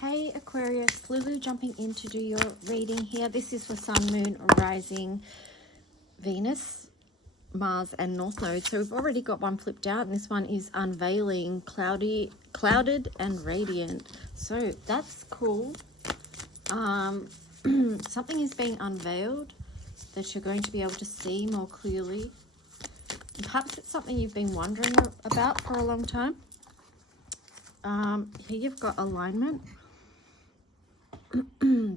Hey Aquarius, Lulu jumping in to do your reading here. This is for Sun, Moon, Rising, Venus, Mars and North Node. So we've already got one flipped out, and this one is unveiling, clouded and radiant. So that's cool. Something is being unveiled that you're going to be able to see more clearly. Perhaps it's something you've been wondering about for a long time. Here you've got alignment.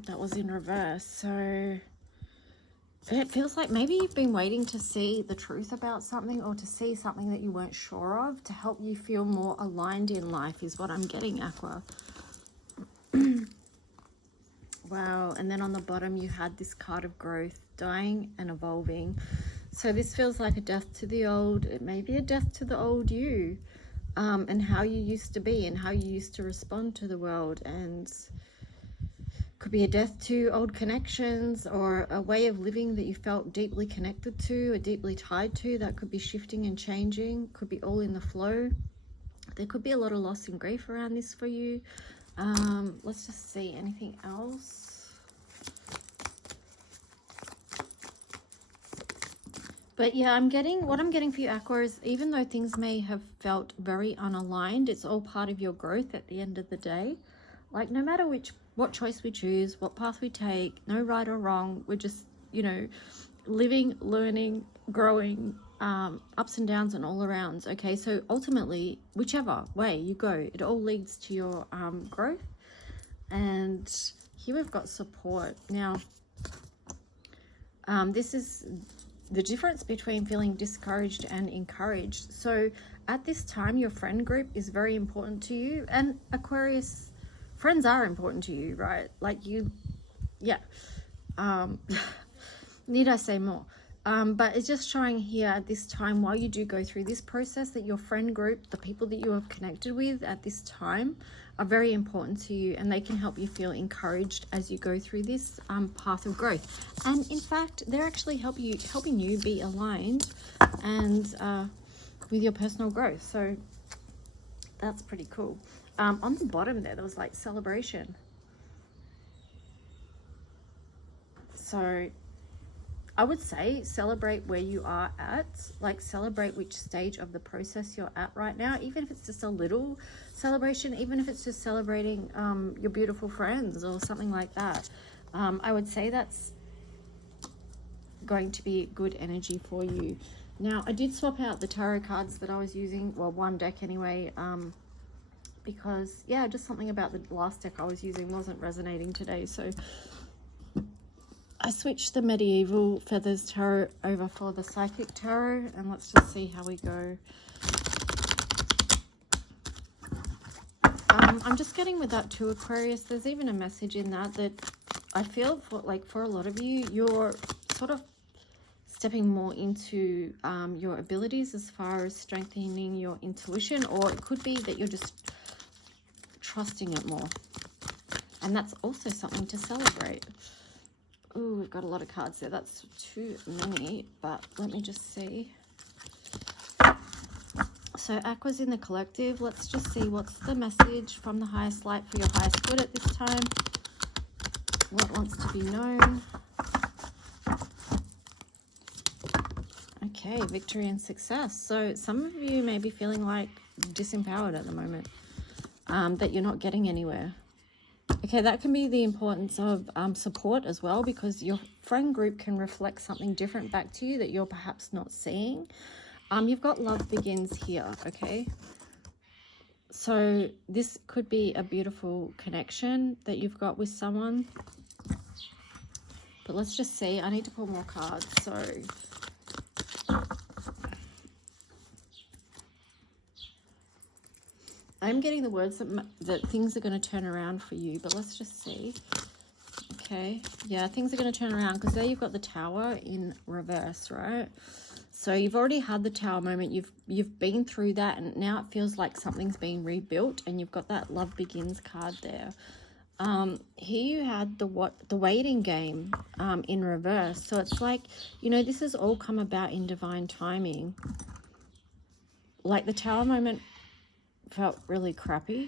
That was in reverse. So it feels like maybe you've been waiting to see the truth about something, or to see something that you weren't sure of, to help you feel more aligned in life is what I'm getting, Aqua. Wow. And then on the bottom you had this card of growth, dying and evolving. So this feels like a death to the old. It may be a death to the old you, and how you used to be and how you used to respond to the world. And could be a death to old connections, or a way of living that you felt deeply connected to or deeply tied to that could be shifting and changing. Could be all in the flow. There could be a lot of loss and grief around this for you. Let's just see anything else. But yeah, what I'm getting for you, Aqua, is even though things may have felt very unaligned, it's all part of your growth at the end of the day. Like, no matter what choice we choose, what path we take, no right or wrong. We're just, living, learning, growing, ups and downs and all arounds. Okay, so ultimately, whichever way you go, it all leads to your growth. And here we've got support. Now, this is the difference between feeling discouraged and encouraged. So at this time, your friend group is very important to you. And Aquarius, friends are important to you, right? Like need I say more? But it's just showing here at this time, while you do go through this process, that your friend group, the people that you have connected with at this time, are very important to you, and they can help you feel encouraged as you go through this path of growth. And in fact, they're actually helping you be aligned and with your personal growth. So that's pretty cool. On the bottom there was like celebration. So I would say celebrate where you are at, like celebrate which stage of the process you're at right now, even if it's just a little celebration, even if it's just celebrating your beautiful friends or something like that. I would say that's going to be good energy for you. Now, I did swap out the tarot cards that I was using, well, one deck anyway, because yeah, just something about the last deck I was using wasn't resonating today. So I switched the medieval feathers tarot over for the psychic tarot, and let's just see how we go. I'm just getting with that too, Aquarius. There's even a message in that I feel for a lot of you, you're sort of stepping more into your abilities as far as strengthening your intuition, or it could be that you're just trusting it more, and that's also something to celebrate. Oh, we've got a lot of cards there. That's too many, but let me just see. So Aqua's in the collective. Let's just see what's the message from the highest light for your highest good at this time. What wants to be known? Okay, victory and success. So some of you may be feeling like disempowered at the moment, that you're not getting anywhere. Okay, that can be the importance of support as well, because your friend group can reflect something different back to you that you're perhaps not seeing. You've got love begins here, okay? So this could be a beautiful connection that you've got with someone. But let's just see. I need to pull more cards, so I'm getting the words that things are going to turn around for you, but let's just see. Okay, yeah, things are going to turn around, because there you've got the Tower in reverse, right? So you've already had the Tower moment. You've been through that, and now it feels like something's being rebuilt, and you've got that Love Begins card there. Here you had the waiting game in reverse. So it's like, this has all come about in divine timing. Like the Tower moment felt really crappy.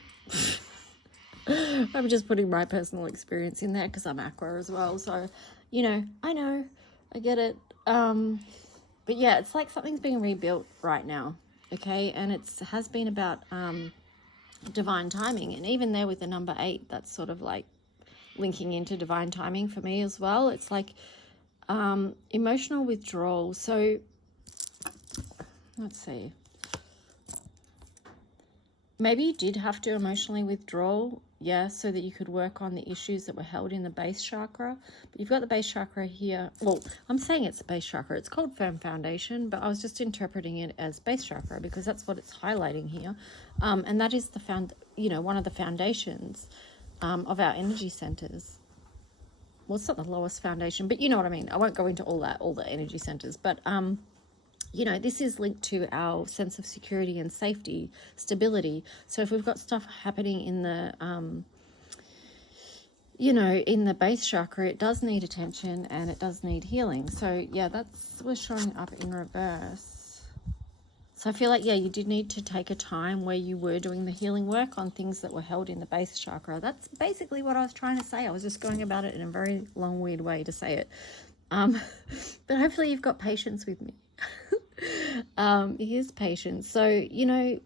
I'm just putting my personal experience in there because I'm Aqua as well. So, you know, I get it. But yeah, it's like something's being rebuilt right now. Okay. And it has been about divine timing. And even there with the number 8, that's sort of like linking into divine timing for me as well. It's like emotional withdrawal. So let's see. Maybe you did have to emotionally withdraw, yeah, so that you could work on the issues that were held in the base chakra. But you've got the base chakra here. Well, I'm saying it's the base chakra. It's called firm foundation, but I was just interpreting it as base chakra because that's what it's highlighting here. And that is one of the foundations of our energy centers. Well, it's not the lowest foundation, but you know what I mean. I won't go into all the energy centers, but this is linked to our sense of security and safety, stability. So if we've got stuff happening in the, in the base chakra, it does need attention and it does need healing. So yeah, we're showing up in reverse. So I feel like, yeah, you did need to take a time where you were doing the healing work on things that were held in the base chakra. That's basically what I was trying to say. I was just going about it in a very long, weird way to say it. But hopefully you've got patience with me. Here's patience. So,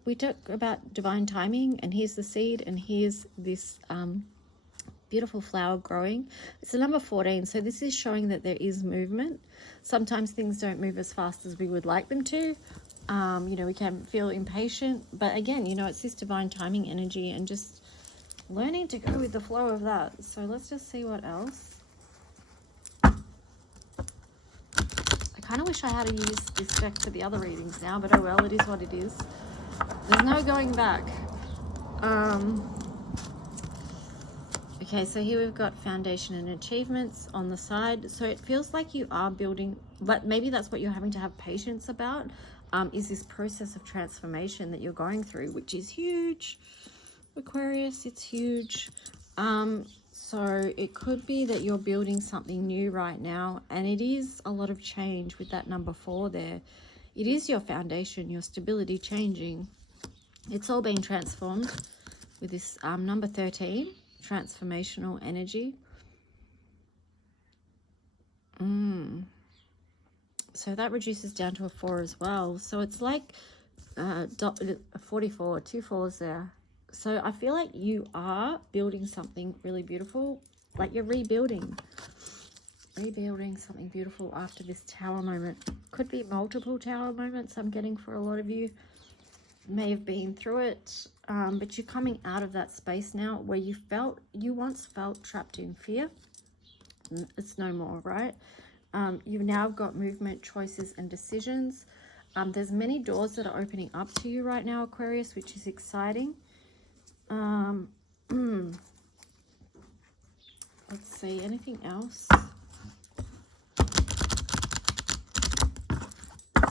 we talk about divine timing, and here's the seed, and here's this beautiful flower growing. It's the number 14, so this is showing that there is movement. Sometimes things don't move as fast as we would like them to. We can feel impatient, but again, it's this divine timing energy and just learning to go with the flow of that. So let's just see what else. I kind of wish I had to use this deck for the other readings now, but oh well, it is what it is. There's no going back. Okay, so here we've got foundation and achievements on the side. So it feels like you are building, but maybe that's what you're having to have patience about, is this process of transformation that you're going through, which is huge. Aquarius, it's huge. So it could be that you're building something new right now, and it is a lot of change with that number 4 there. It is your foundation, your stability changing. It's all being transformed with this number 13, transformational energy. So that reduces down to a 4 as well. So it's like 44, 2 4s there. So I feel like you are building something really beautiful, like you're rebuilding something beautiful after this tower moment. Could be multiple tower moments I'm getting for a lot of you. May have been through it, but you're coming out of that space now where you once felt trapped in fear. It's no more, right? You've now got movement, choices, and decisions. There's many doors that are opening up to you right now, Aquarius, which is exciting. Let's see, anything else?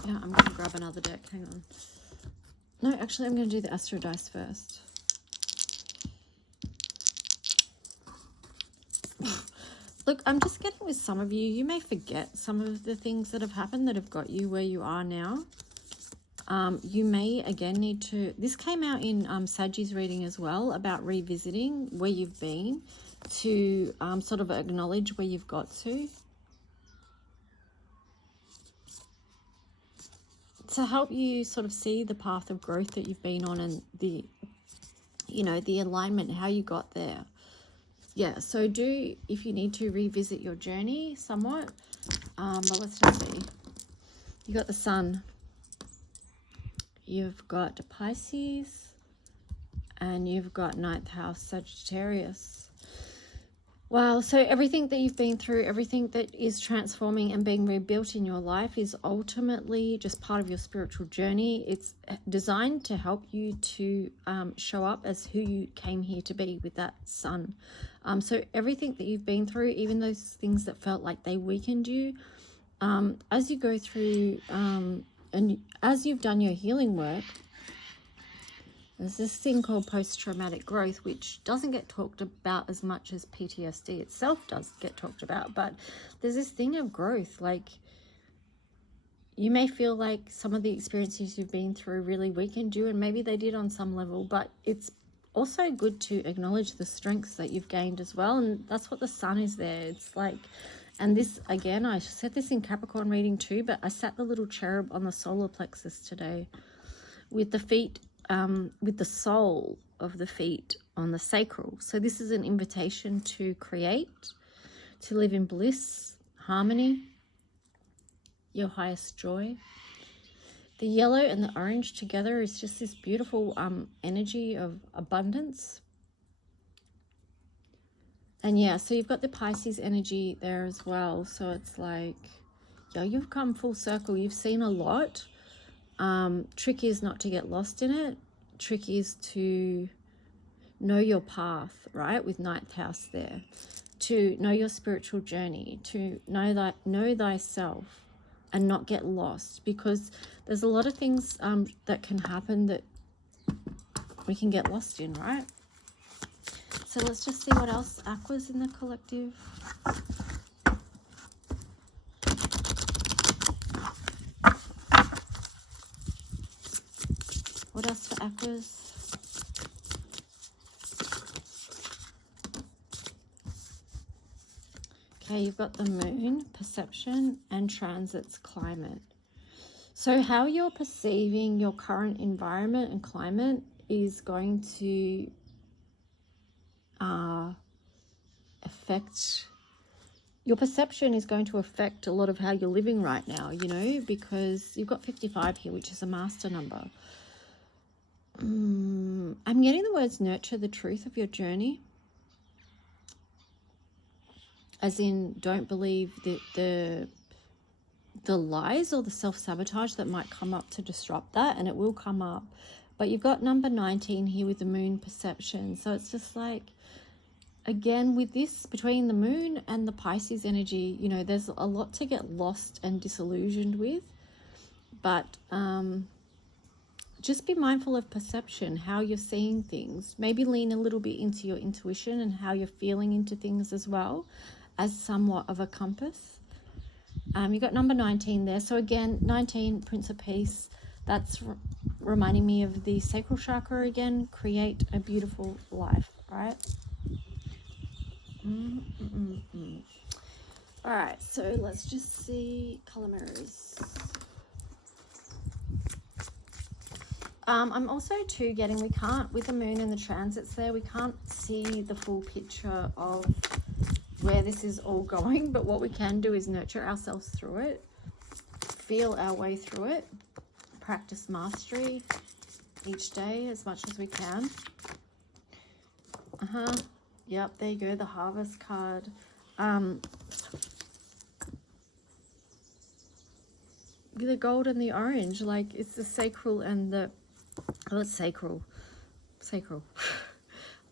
Yeah, I'm going to grab another deck. Hang on. No, actually, I'm going to do the Astro Dice first. Look, I'm just getting with some of you. You may forget some of the things that have happened that have got you where you are now. You may, again, need to... This came out in Saggy's reading as well, about revisiting where you've been to sort of acknowledge where you've got to help you sort of see the path of growth that you've been on and the alignment, how you got there. Yeah, so if you need to revisit your journey somewhat, but let's just see. You got the Sun. You've got Pisces, and you've got 9th house Sagittarius. Wow, so everything that you've been through, everything that is transforming and being rebuilt in your life is ultimately just part of your spiritual journey. It's designed to help you to show up as who you came here to be with that Sun. So everything that you've been through, even those things that felt like they weakened you, as you go through... and as you've done your healing work, there's this thing called post-traumatic growth, which doesn't get talked about as much as PTSD itself does get talked about. But there's this thing of growth. Like, you may feel like some of the experiences you've been through really weakened you, and maybe they did on some level, but it's also good to acknowledge the strengths that you've gained as well. And that's what the sun is there. It's like, and this, again, I said this in Capricorn reading too, but I sat the little cherub on the solar plexus today with the feet, with the sole of the feet on the sacral. So this is an invitation to create, to live in bliss, harmony, your highest joy. The yellow and the orange together is just this beautiful energy of abundance. And yeah, so you've got the Pisces energy there as well. So it's like, yeah, you've come full circle. You've seen a lot. Trick is not to get lost in it. Trick is to know your path, right? With ninth house there. To know your spiritual journey. To know thyself. And not get lost, because there's a lot of things that can happen that we can get lost in, right? So let's just see what else Aqua's in the collective. What else for Aquas? Okay, you've got the moon, perception, and transits, climate. So how you're perceiving your current environment and climate is going to affect, your perception is going to affect a lot of how you're living right now, you know, because you've got 55 here, which is a master number. I'm getting the words nurture the truth of your journey. As in, don't believe the lies or the self-sabotage that might come up to disrupt that, and it will come up. But you've got number 19 here with the moon perception. So it's just like, again, with this, between the moon and the Pisces energy, you know, there's a lot to get lost and disillusioned with. But just be mindful of perception, how you're seeing things. Maybe lean a little bit into your intuition and how you're feeling into things as well, as somewhat of a compass. You got number 19 there. So again, 19, Prince of Peace. That's reminding me of the sacral chakra again. Create a beautiful life, right? All right, so let's just see color mirrors. I'm also too getting, we can't, with the moon and the transits there, we can't see the full picture of where this is all going, but what we can do is nurture ourselves through it, feel our way through it, practice mastery each day as much as we can. Yep, there you go, the harvest card. The gold and the orange, like it's the sacral and the, oh, it's sacral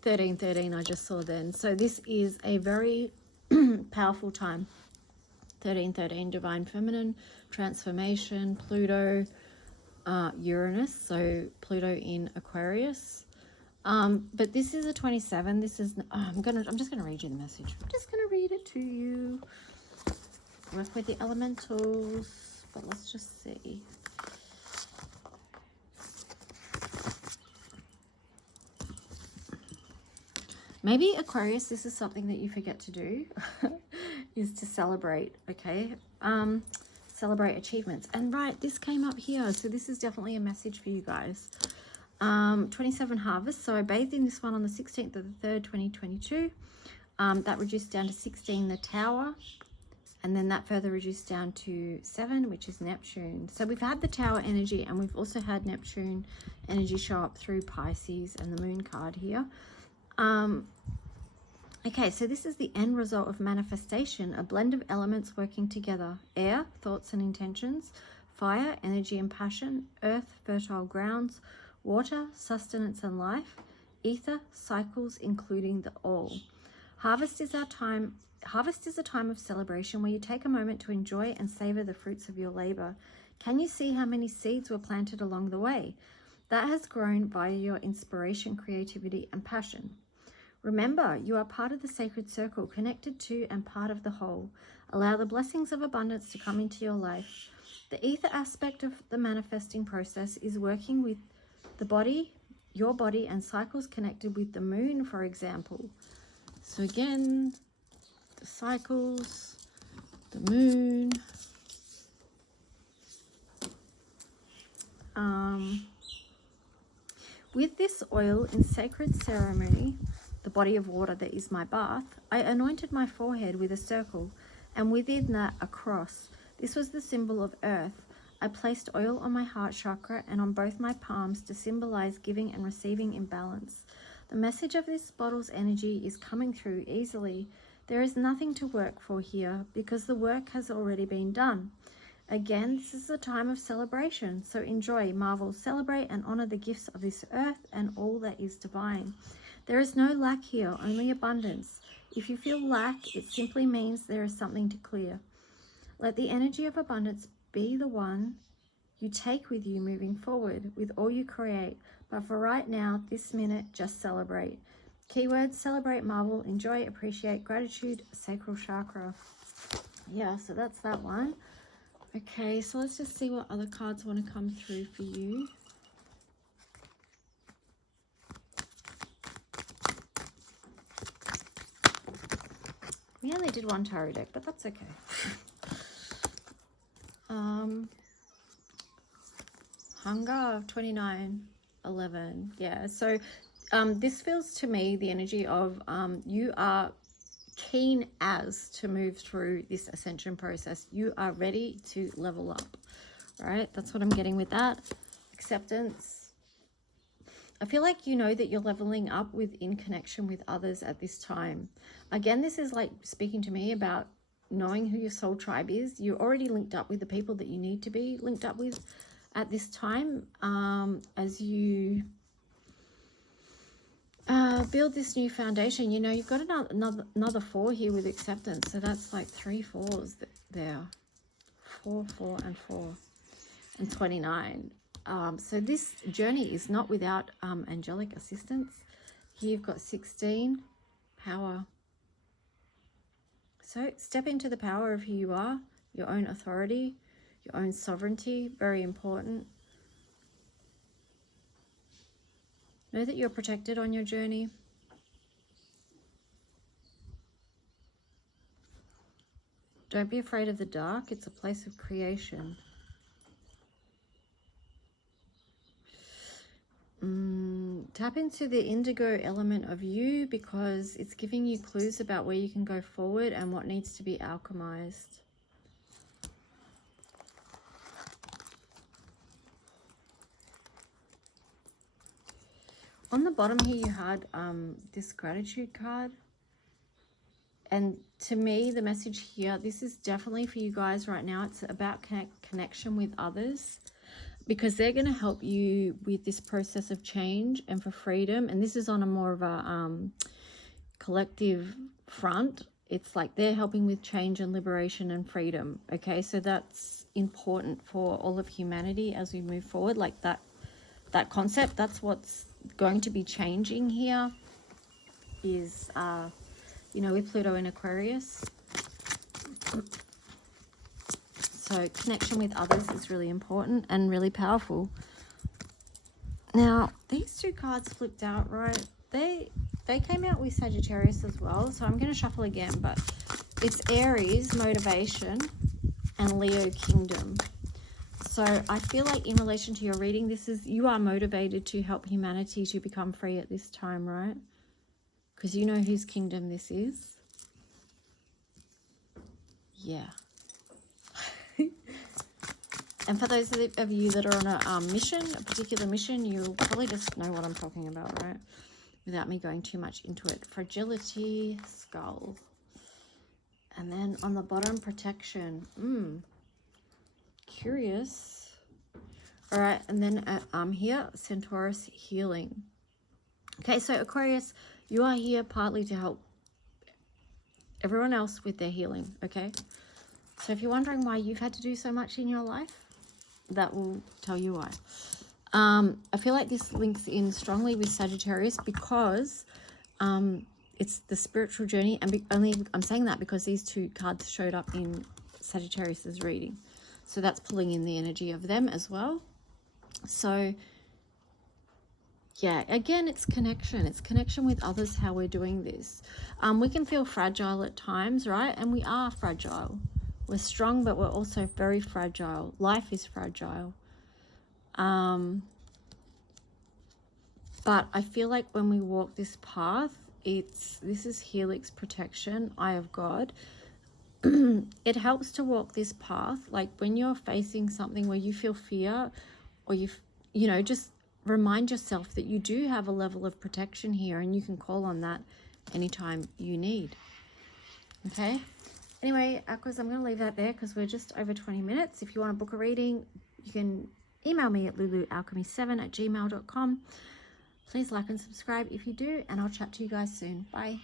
1313 I just saw then. So this is a very powerful time. 1313, divine feminine, transformation, Pluto, Uranus, so Pluto in Aquarius. But this is a 27. This is, I'm just gonna read you the message. I'm just gonna read it to you. Work with the elementals, but let's just see. Maybe Aquarius, this is something that you forget to do, is to celebrate, okay? Celebrate achievements. And right, this came up here, so this is definitely a message for you guys. 27 harvest, so I bathed in this one on the 16th of the 3rd, 2022. That reduced down to 16, the tower, and then that further reduced down to 7, which is Neptune. So we've had the tower energy, and we've also had Neptune energy show up through Pisces and the moon card here. Okay, so this is the end result of manifestation, a blend of elements working together: air, thoughts and intentions; fire, energy and passion; earth, fertile grounds; water, sustenance and life; ether, cycles, including the all. Harvest is a time of celebration where you take a moment to enjoy and savor the fruits of your labor. Can you see how many seeds were planted along the way? That has grown via your inspiration, creativity, and passion. Remember, you are part of the sacred circle, connected to and part of the whole. Allow the blessings of abundance to come into your life. The ether aspect of the manifesting process is working with the body, your body and cycles connected with the moon, for example. So again, the cycles, the moon. With this oil in sacred ceremony, the body of water that is my bath, I anointed my forehead with a circle, and within that a cross. This was the symbol of earth. I placed oil on my heart chakra and on both my palms to symbolize giving and receiving in balance. The message of this bottle's energy is coming through easily. There is nothing to work for here because the work has already been done. Again, this is a time of celebration, so enjoy, marvel, celebrate, and honor the gifts of this earth and all that is divine. There is no lack here, only abundance. If you feel lack, it simply means there is something to clear. Let the energy of abundance be the one you take with you moving forward with all you create. But for right now, this minute, just celebrate. Keywords: celebrate, marvel, enjoy, appreciate, gratitude, sacral chakra. Yeah, so that's that one. Okay, so let's just see what other cards want to come through for you. We only did one tarot deck, but that's okay. Hunger of 29:11. Yeah, so this feels to me the energy of you are keen as to move through this ascension process. You are ready to level up, right? That's what I'm getting with that. Acceptance. I feel like you know that you're leveling up in connection with others at this time. Again, this is like speaking to me about knowing who your soul tribe is. You're already linked up with the people that you need to be linked up with at this time, as you build this new foundation. You know, you've got another 4 here with acceptance, so that's like 3 4s there. 4 4 and 4 and 29. So this journey is not without angelic assistance. Here you've got 16, power. So step into the power of who you are, your own authority, your own sovereignty, very important. Know that you're protected on your journey. Don't be afraid of the dark. It's a place of creation. Tap into the indigo element of you because it's giving you clues about where you can go forward and what needs to be alchemized. On the bottom here you had this gratitude card, and to me the message here, this is definitely for you guys right now. It's about connection with others, because they're going to help you with this process of change and for freedom. And this is on a more of a collective front. It's like they're helping with change and liberation and freedom. Okay, so that's important for all of humanity as we move forward. Like that concept, that's what's going to be changing here is, you know, with Pluto in Aquarius. So connection with others is really important and really powerful. Now, these 2 cards flipped out, right? They came out with Sagittarius as well. So I'm going to shuffle again, but it's Aries, motivation, and Leo, kingdom. So I feel like in relation to your reading, this is, you are motivated to help humanity to become free at this time, right? Because you know whose kingdom this is. Yeah. And for those of you that are on a mission, a particular mission, you'll probably just know what I'm talking about, right? Without me going too much into it. Fragility, skull. And then on the bottom, protection. Curious. All right, and then here, Centaurus, healing. Okay, so Aquarius, you are here partly to help everyone else with their healing, okay? So if you're wondering why you've had to do so much in your life, that will tell you why. I feel like this links in strongly with Sagittarius because it's the spiritual journey, and I'm saying that because these 2 cards showed up in Sagittarius's reading. So that's pulling in the energy of them as well. So Yeah, again, it's connection. It's connection with others, how we're doing this. We can feel fragile at times, right? And we are fragile. We're strong, but we're also very fragile. Life is fragile. But I feel like when we walk this path, this is Helix protection, Eye of God. It helps to walk this path. Like when you're facing something where you feel fear, or you know, just remind yourself that you do have a level of protection here, and you can call on that anytime you need. Okay. Anyway, Aquas, I'm going to leave that there because we're just over 20 minutes. If you want to book a reading, you can email me at lulualchemy7@gmail.com. Please like and subscribe if you do, and I'll chat to you guys soon. Bye.